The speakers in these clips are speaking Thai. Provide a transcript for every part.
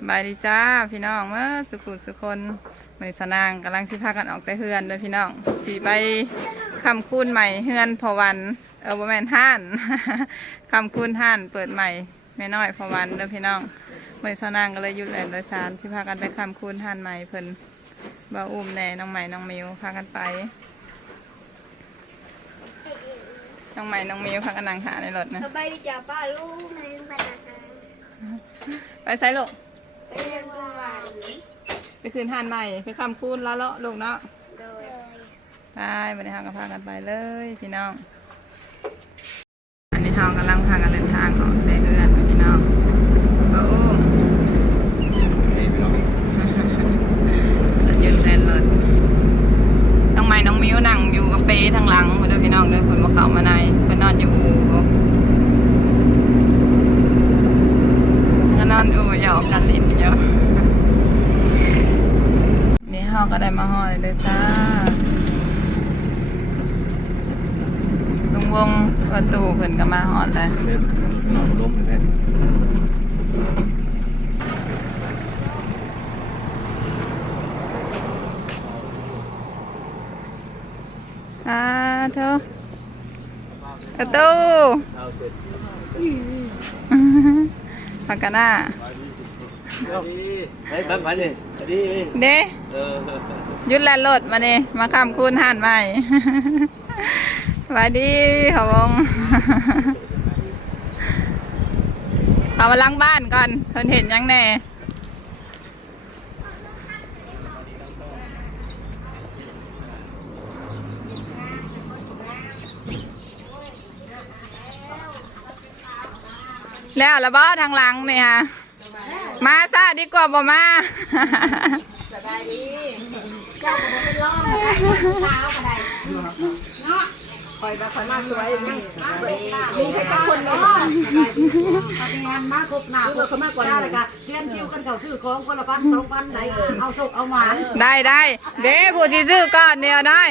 สบายดีจ้าพี่น้องเมื่อสุขุสุคนมือสนางกำลังสิพากันออกแต่เฮือนเด้อพี่น้องสีไปคำคูณใหม่เฮือนพอวันเออบ่แม่นห้านคำคูณห้านเปิดใหม่แม่น้อยพอวันเด้อพี่น้องมือสนางก็เลยหยุดแล่นโดยสารสิพากันไปคำคูณห้านใหม่เพิ่นบ่าวอุ้มแน่น้องใหม่น้องมิวพากันไปน้องใหม่น้องมิวพากันนั่งหาในรถนะสบายดีจ้าป้าลูกในบ้านนะคะไปใส่ลูก ไปเรียนกุหลาบ ไป คืนห้านใหม่ไปคำคูณแล้วเลาะลูกเนาะโดยไปวันนี้เฮาก็พากันไปเลยพี่น้อง อันนี้เฮากำลังพากันเดินทางออกในเรือนพี่น้องโอ้รถยนต์แทนรถน้องไม้น้องมิ้วนั่งอยู่กับเป้ทางหลังมาด้วยพี่น้องเด้วยคนบ่เข้ามาในเพิ่นนอนอยู่อู่ก็นอนอู่หยอกกันลิ้นอยู่นี่เาก็ได้มาฮอเลยจ้า ลุงวงประตูเพิ่นก็มาฮอแล้วเล็บนอนล้มเลยอ่าเธอประตูเอาเสร็จพักกันหน้าเฮ้ยบ้านพันนี่ ดีเด้เออหยุดแลนรถมานี่มาคำคูณหันใหม่สวัสดีเขาวงเอามาล้างบ้านก่อนเพิ่นเห็นยังแน่แล้วละบ่ทางหลังนี่ฮะ มาซะดีกว่าบ่มาคอยแบบคอยมาสวยนี่มีใครสักคนเนาะทำงานมาครบหน้าครบเขามากกว่านี้เลยค่ะเรียนคิวกันเขาซื้อของคนละพันสองพันไหนเอาสุกเอาหวานได้ได้เด้ผู้ที่ซื้อก่อนเนี่ยได้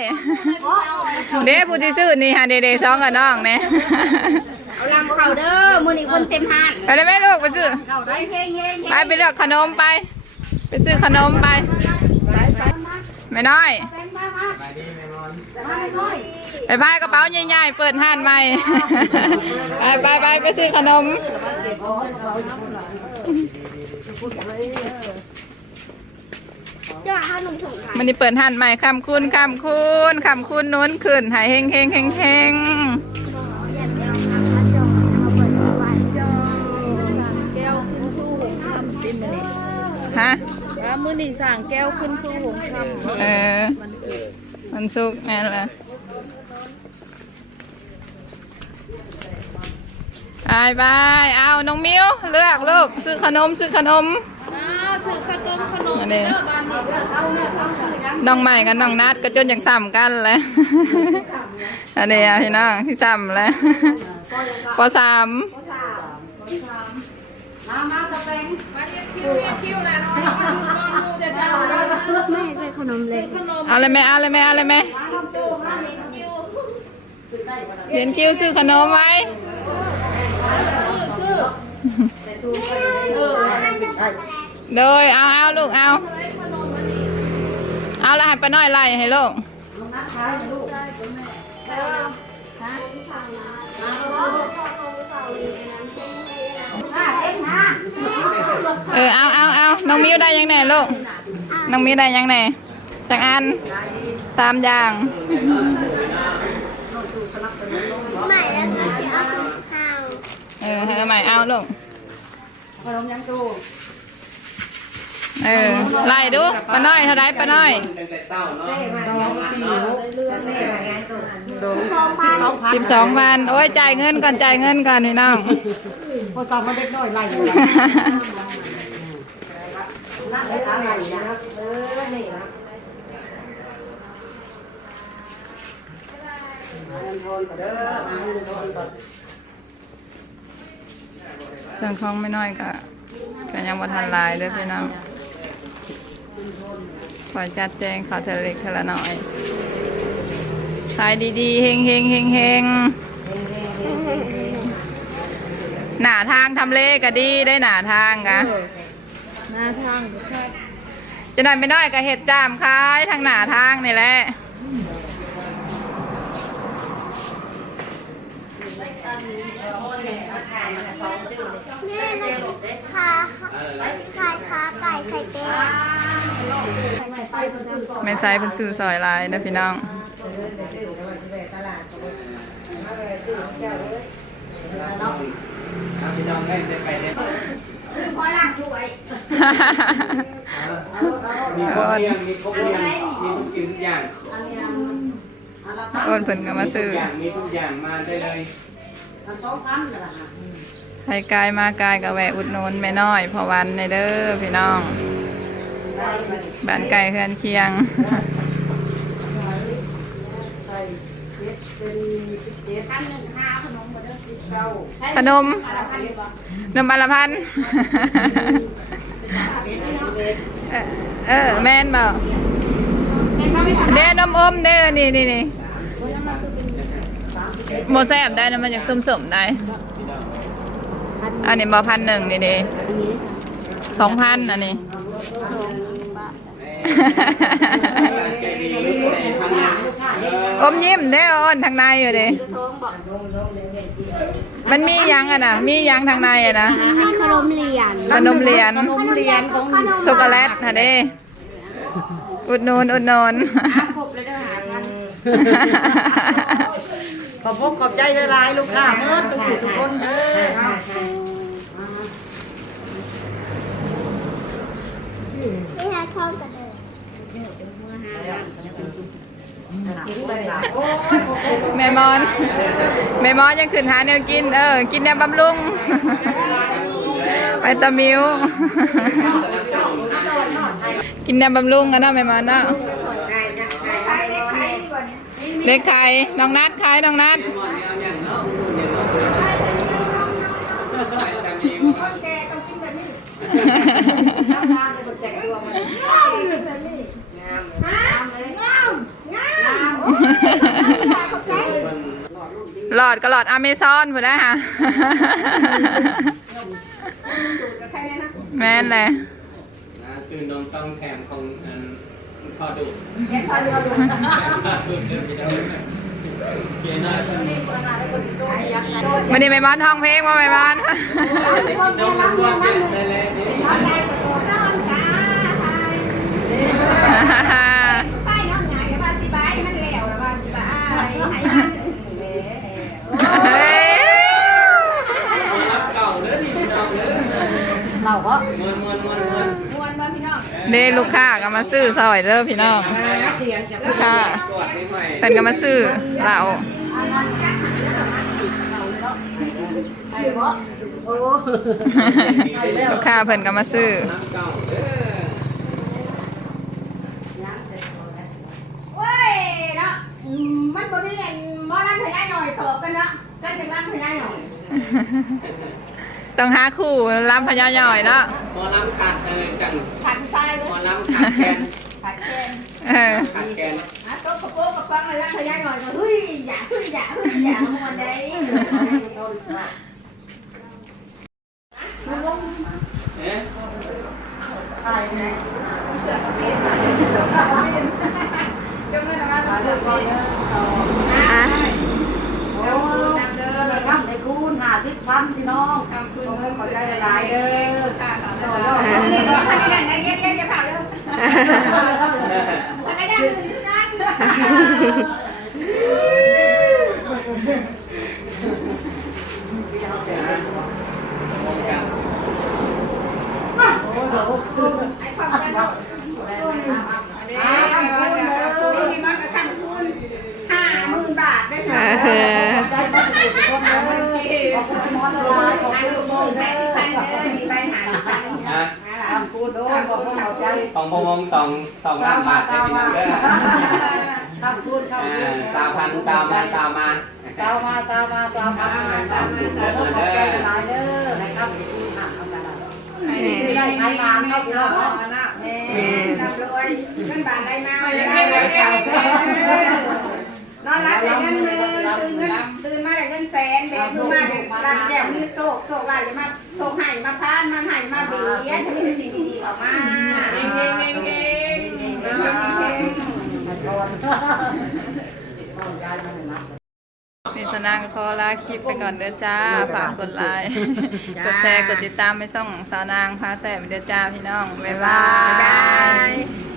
เด้ผู้ที่ซื้อนี่ฮะเดเดสองกับน้องเนี่ยาลังเข่าเด้อมือนี้คนเต็มห้านไปเลยแม่ลูกไปซื้อเขาได้เฮงเฮงไปไปเลือกขนมไป ไปซื้อขนมไปไม่น้อยไปพายกระเป๋าใหญ่ๆเปิดห้านใหม่ไปไปไปไปซื้อขนมจ้าห้าหนุ่มถุงค่ะมันนี่เปิดห้านใหม่คำคุณคำคุณคำคุณนู้นขึ้นหายเฮงเฮงเฮงเฮง สั่งแก้วขึ้นสู้หงคำเออ มันสุกร์นั่นแหละบายบายเอาน้องมิวเลือกลูกซื้อขนมซื้อขนมอ่าสื่อขนมขนมอันนี้เด้อบ้านนี้เด้อเอาเนี่ยเอาสื่อยังน้องใหม่กับน้องนัดก็จนอย่างซ้ำกันเลยอันนี้อะพี่น้องที่ซ้ำเลยปสามมามาสเปงไม่ได้ขน มเล็กเอาเลยไหมเอาเลยไหมเอาเลยไหมเรียนคิวซื้อขนมไว้โดยเอาเอาลูกเอาเอาล้วให้ป้าน้อยไล่ให้ลูกเออเอาเอาเอาน้องมิวได้ยังไงลูกน้องมิวได้ยังไง จากอันสามอย่างใหม่แล้วก็จะเอาข้าวเออให้ใหม่เอาลูกขนมยังตู้เออไล่ดูป้าน้อยเท่าไรป้าน้อยสิบสองพันโอ้ยจ่ายเงินก่อนจ่ายเงินก่อนพี่น้องพอตอนมาเด็กน้อยไล่ นั่นเลยอะไรนะเออนี่นะเครื่องของไม่น้อยก็ก็ยังบ่ทันหลายเด้อพี่น้องคอยจัดแจงข่าวเทเล็กเทละหน่อยขายดีๆเฮงเฮงเฮงเฮงหน้าทางทำเลก็ดีได้หน้าทางกะหน้าทางก็ค่อยจะหน่อยไม่น้อยก็เห็ดจามคล้ายทางหน้าทางนี่แหละ แม่มันขาขายขาไก่ใส่แก้วไม่ใส่เป็นสื่อซอยลายนะพี่น้องพี่น้องได้ได้ไปได้คือพอล่างช่วยมีครบเรียงมีครบเรียงมีทุกสิ่งทุกอย่าง โอนเพิ่นก็มาซื้อ ทุกอย่างมีทุกอย่างมาได้เลยสองพันนั่นแหละค่ะให้กายมากายกับแวะอุดหนุนแม่น้อยพอวันในเด้อพี่น้องบ้านไก่เฮือนเคียง ใส่เจ็ดเป็นสิบเจ็ดพันหนึ่งห้าขนมหมดเลยเก้าขนมละพันดีกว่านมอันละพัน เออเออแม่นบ่เด้นมอมเด้อนี่นี่นี่ โมแซบได้นะมันอยากสมๆได้ อันนี้บ่พันหนึ่งนี่นี่สองพันอันนี้ใจดีรู้สึกในทางนั้นเอออมยิ้มได้ออนทางในอยู่ดิมันมีหยังอะนะมีหยังทางในอะนะขนมเหรียญขนมเหรียญขนมเหรียญของขนมช็อกโกแลตฮะเด้อุดหนูนอุดหนูนครบเลยเด้อหาพัน ขอบพกขอบใจหลายๆลูกค้าเมื่อทุกทุกคนเด้อไม่ให้เข้ากันเลยแม่มอนแม่มอนยังขึ้นหาแนวกิน เออ กินแนวบำรุงไปตะมิวกินแนวบำรุงกันเนาะแม่มอนเนาะ เล็กไข่น้องนัดไข่น้องนัดหลอดก็หลอดอเมซอนผู้ได้ค่ะแม่นเลยนะคือนมต้องแถมของ อันพ่อดุเกียร์หน้าฉันวันนี้แม่บ้านท่องเพลงว่าแม่บ้านนมล้วนๆได้เลยนี่ไปน้องใหญ่ว่าสิบายมันแล้วว่าสิบายให้มันเฮ้ยมีรับเก่าเด้อนี่พี่น้องเด้อเราก็มวนมวนมวนมวนมวนบ่พี่น้อง เด้ลูกค้าก็มาซื้อซอยเด้อพี่น้องลูกค้าตรวจใหม่เป็นก็มาซื้อเราโอ้ลูกค้าเพิ่นก็มาซื้อรับเก่าเด้อโอ้ยเนาะมันบ่มีเงินบ่รับพยาหน่อยตอบกันเนาะก็จะรับพยาหน่อยต้องหาคู่รับพญาย่อยเนาะหมอลำขาดเลยจังผัดทราย หมเว้อยลำขาดแกนผัดแกงเออขาดแกนอะโต๊ะกระโปงกระปังเลยรับพยาหน่อยก็เฮ้ยอย่าเฮ้ยอย่าเฮ้ยอย่ามันได้เอ๊ะทำในคูณห้าสิบพันพี่น้องขอบใจหลายๆเด้อนี่ก็พันกันนะเงี้ยๆจะเผาเด้อพันกันอื่นทุกนั้น ไอ้ความกันเนาะนี่นี่มันก็ทำคูณห้าหมื่นบาทได้ค่ะ ใจมาสุดทุกคนเลยขอบคุณมอนหลายขอบ ห้า คุณ หมื่นแปดสิบพันเลยมีใบหาสิบพัน อะ ทำคูณโอ้ขอบคุณเข้า ใจของพวงสองสองล้านบาทได้พี่น้องเด้อทำคูณเข้าอ่าคูณสามพันสามมาสามมาสาวมาสาวมาสาวมาสาวมาขอบใจหลายเด้อนะครับที่หาเอากันได้ใครมาเข้าพี่น้องเนาะแม่ทำรวยเงินบาทได้มาได้ได้เก่า นอนรับแต่เงินหมื่นตื่นเงินตื่นมาแต่เงินแสนแบกมือมาเด็กรับแก้วมือโศกโศกลายจะมาโศกให้มาพานมาให้มาเบียดจะมีแต่สิ่งดีๆเข้ามาเฮงเฮงเฮงเฮงเก่งเก่งนี่สนางขอลาคลิปไปก่อนเด้อจ้า ฝากกดไลค์ กดแชร์ กดติดตามไปส่องสาวนางพาแสบเด้อจ้าพี่น้อง บ๊ายบาบ๊ายบายย